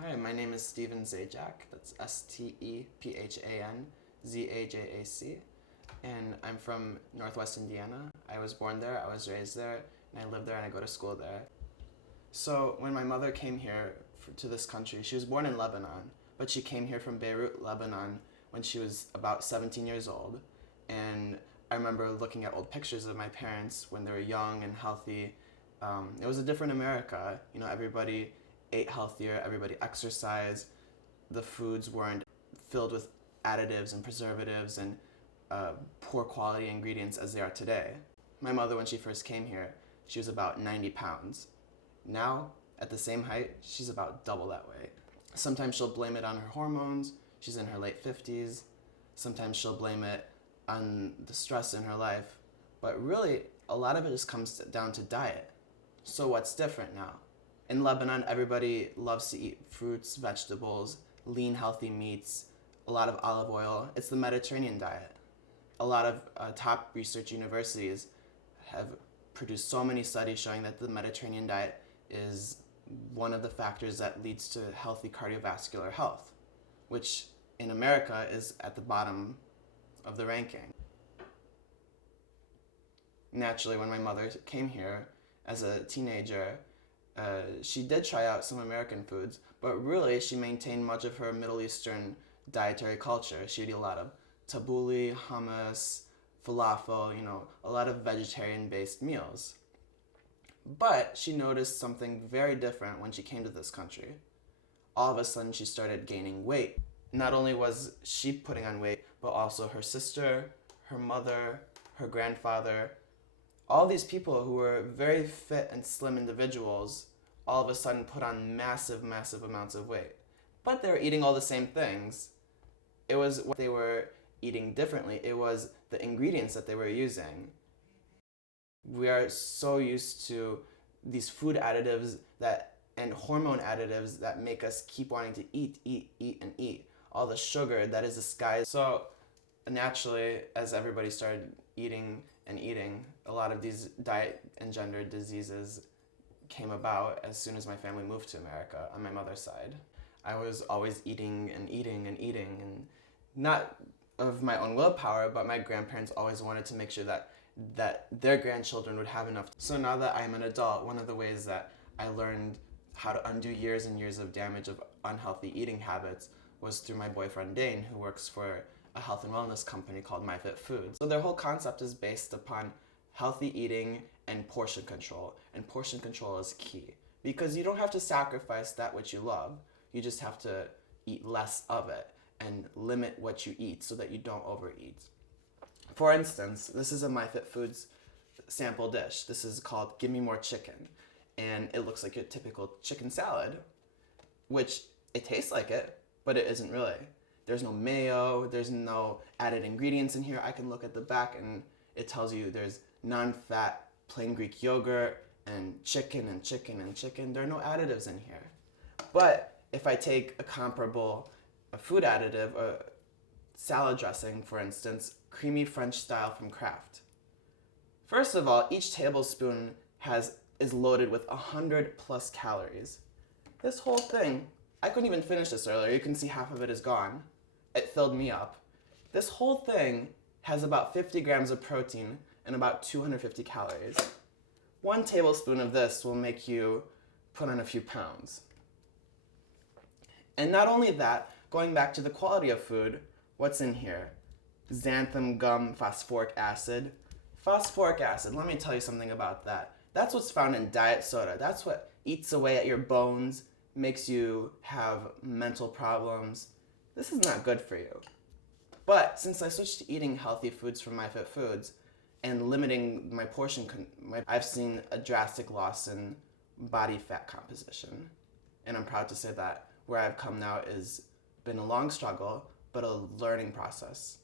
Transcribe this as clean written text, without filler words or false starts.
Hi, my name is Stephan Zajac. That's Stephanzajac, and I'm from Northwest Indiana. I was born there, I was raised there, and I live there and I go to school there. So when my mother came here to this country, she was born in Lebanon, but she came here from Beirut, Lebanon, when she was about 17 years old. And I remember looking at old pictures of my parents when they were young and healthy. It was a different America. You know, everybody ate healthier, everybody exercised, the foods weren't filled with additives and preservatives and poor quality ingredients as they are today. My mother, when she first came here, she was about 90 pounds. Now, at the same height, she's about double that weight. Sometimes she'll blame it on her hormones. She's in her late 50s. Sometimes she'll blame it on the stress in her life. But really, a lot of it just comes down to diet. So what's different now? In Lebanon, everybody loves to eat fruits, vegetables, lean, healthy meats, a lot of olive oil. It's the Mediterranean diet. A lot of top research universities have produced so many studies showing that the Mediterranean diet is one of the factors that leads to healthy cardiovascular health, which in America is at the bottom of the ranking. Naturally, when my mother came here as a teenager, she did try out some American foods, but really she maintained much of her Middle Eastern dietary culture. She would eat a lot of tabbouleh, hummus, falafel, a lot of vegetarian-based meals. But she noticed something very different when she came to this country. All of a sudden she started gaining weight. Not only was she putting on weight, but also her sister, her mother, her grandfather, all these people who were very fit and slim individuals all of a sudden put on massive, massive amounts of weight. But they were eating all the same things. It was what they were eating differently. It was the ingredients that they were using. We are so used to these food additives and hormone additives that make us keep wanting to eat, and eat. All the sugar that is disguised. So naturally, as everybody started eating and eating, a lot of these diet-engendered diseases came about as soon as my family moved to America on my mother's side. I was always eating and eating and eating, and not of my own willpower, but my grandparents always wanted to make sure that their grandchildren would have enough. So now that I'm an adult, one of the ways that I learned how to undo years and years of damage of unhealthy eating habits was through my boyfriend Dane, who works for a health and wellness company called MyFitFoods. So their whole concept is based upon healthy eating and portion control. And portion control is key because you don't have to sacrifice that which you love. You just have to eat less of it and limit what you eat so that you don't overeat. For instance, this is a MyFitFoods sample dish. This is called Give Me More Chicken. And it looks like your typical chicken salad, which it tastes like it, but it isn't really. There's no mayo, there's no added ingredients in here. I can look at the back and it tells you there's non-fat plain Greek yogurt and chicken and chicken and chicken. There are no additives in here. But if I take a comparable food additive, a salad dressing, for instance, creamy French style from Kraft. First of all, each tablespoon is loaded with 100 plus calories. This whole thing, I couldn't even finish this earlier. You can see half of it is gone. It filled me up. This whole thing has about 50 grams of protein and about 250 calories. 1 tablespoon of this will make you put on a few pounds. And not only that, going back to the quality of food, what's in here? Xanthan gum phosphoric acid. Phosphoric acid, let me tell you something about that. That's what's found in diet soda. That's what eats away at your bones, makes you have mental problems. This is not good for you. But since I switched to eating healthy foods from MyFitFoods and limiting my portion, I've seen a drastic loss in body fat composition. And I'm proud to say that where I've come now has been a long struggle, but a learning process.